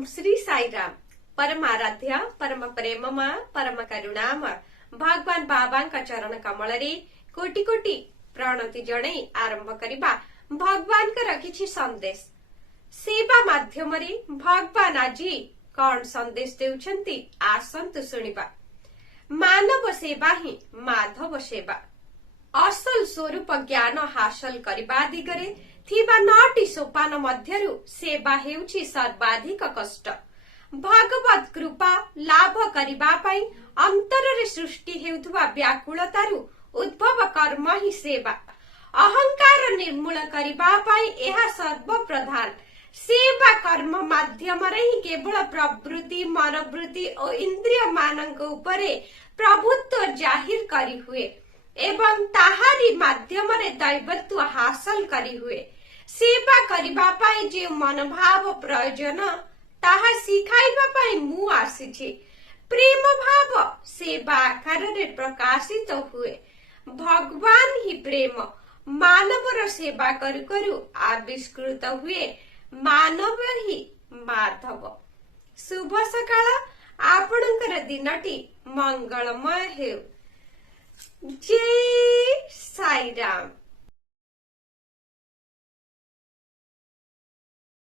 ओम श्री साईराम परमाराध्य परम प्रेममा परम करुणाम भगवान बाबा चरण कमल कोटि कोटि प्रणति जणै आरंभ करिबा भगवान किछि संदेश सेवा माध्यम भगवान आज कौन संदेश देउछंती आसंतु सुनिबा। मानव सेवा ही माधव सेवा। असल स्वरूप ज्ञान हासिल करबा दिगरे थिबा 9टी सोपान मध्यरु सेवा हेउछि सर्वाधिक कष्ट। भगवत कृपा लाभ करिबा पई अंतररे सृष्टि हेउथुवा व्याकुलतारु उद्भव कर्म ही सेवा। अहंकार निर्मूल करिबा पई एहा सर्वप्रधान सेवा कर्म माध्यम रे ही केवल प्रवृत्ति मनोवृत्ति और इंद्रिय मानक उपरे प्रभुत्व जाहिर करी हुए एवं ताहारी माध्यम रे दैवत्व हासिल करी हुए। सेवा करिबा पई जे मनोभाव प्रयोजन ताहा सिखाइबा पई मु आसीछि। प्रेम भाव सेवा आकार रे प्रकाशित हुए। भगवान ही प्रेम मानवर सेवा करू करू आविष्कृत हुए। मानव ही माधव। शुभ सकाळ आपणकर दिनटी मंगलमय हेउ। जय साईराम।